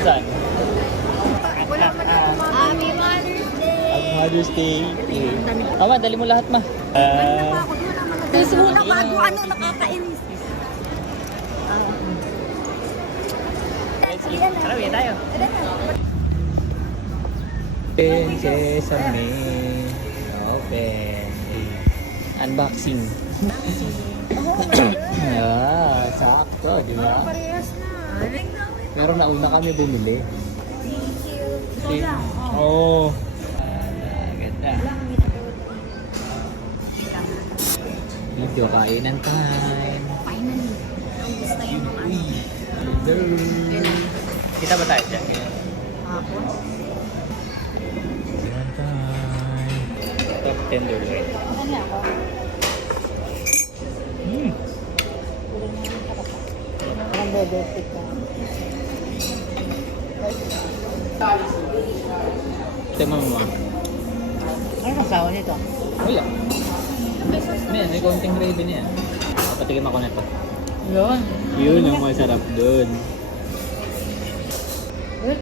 Saan? Wala pa na Happy Mother's Day! Mother's Day. Tama, dali mo lahat, ma. Ako doon naman. Gusto mo na bago ano nakakainis. Let's eat. Tara, uwi tayo. Open sesame. Open. Unboxing. Ah, sakto, di ba? Parehas na. Pero nauna kami bumili. Thank you. Oo. Ganda. Video kainan time. Finally. Ang gusto yung mga ano. Kita ba tayo dyan? Ako? Kainan time. Top tenderloin. Ano niya ako? Ang bebe-pick ka. Tema mo ma. Ano nasawa nito? Wala. May konting gravy na yan. Patikim ako na ito. Yun. Yun ang masarap dun.